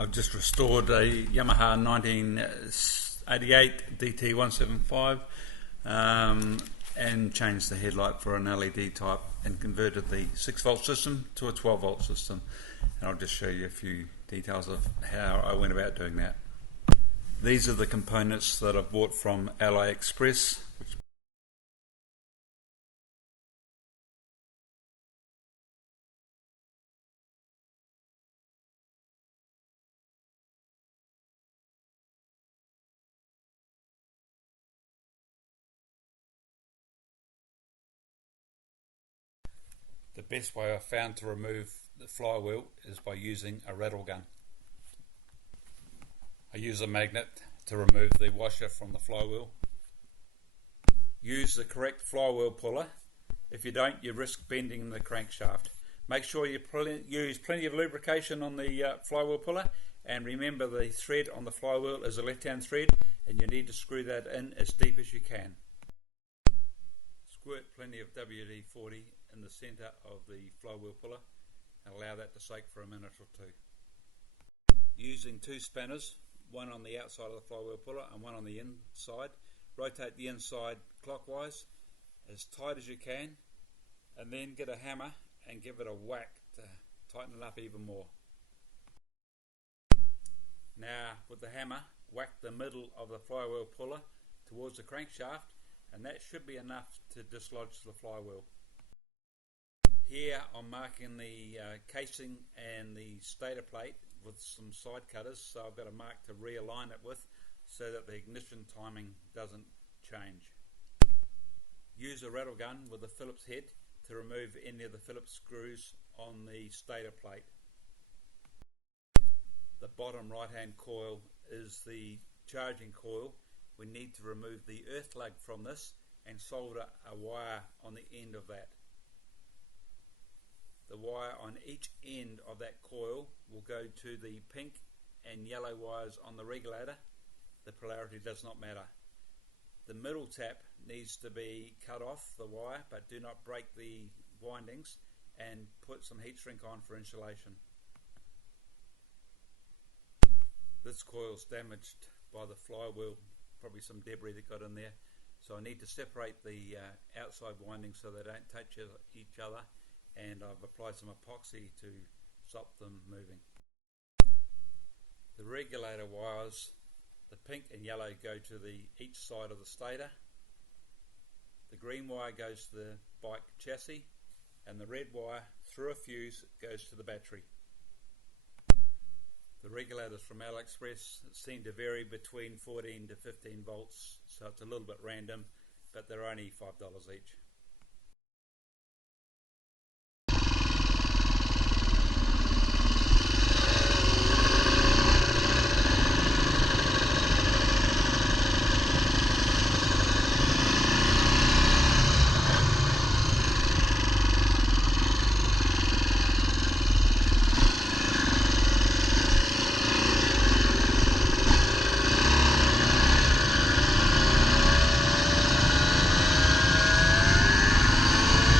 I've just restored a Yamaha 1988 DT175 and changed the headlight for an LED type and converted the 6-volt system to a 12-volt system. And I'll just show you a few details of how I went about doing that. These are the components that I've bought from AliExpress. The best way I've found to remove the flywheel is by using a rattle gun. I use a magnet to remove the washer from the flywheel. Use the correct flywheel puller. If you don't, you risk bending the crankshaft. Make sure you use plenty of lubrication on the flywheel puller, and remember the thread on the flywheel is a left-hand thread, and you need to screw that in as deep as you can. Squirt plenty of WD-40 in the centre of the flywheel puller and allow that to soak for a minute or two. Using two spanners, one on the outside of the flywheel puller and one on the inside, rotate the inside clockwise as tight as you can, and then get a hammer and give it a whack to tighten it up even more. Now with the hammer, whack the middle of the flywheel puller towards the crankshaft, and that should be enough to dislodge the flywheel. Here I'm marking the casing and the stator plate with some side cutters, so I've got a mark to realign it with so that the ignition timing doesn't change. Use a rattle gun with a Phillips head to remove any of the Phillips screws on the stator plate. The bottom right hand coil is the charging coil. We need to remove the earth lug from this and solder a wire on the end of that. The wire on each end of that coil will go to the pink and yellow wires on the regulator. The polarity does not matter. The middle tap needs to be cut off the wire, but do not break the windings, and put some heat shrink on for insulation. This coil is damaged by the flywheel, probably some debris that got in there, so I need to separate the outside windings so they don't touch each other, and I've applied some epoxy to stop them moving. The regulator wires, the pink and yellow, go to each side of the stator. The green wire goes to the bike chassis, and the red wire through a fuse goes to the battery. The regulators from AliExpress seem to vary between 14 to 15 volts, so it's a little bit random, but they're only $5 each.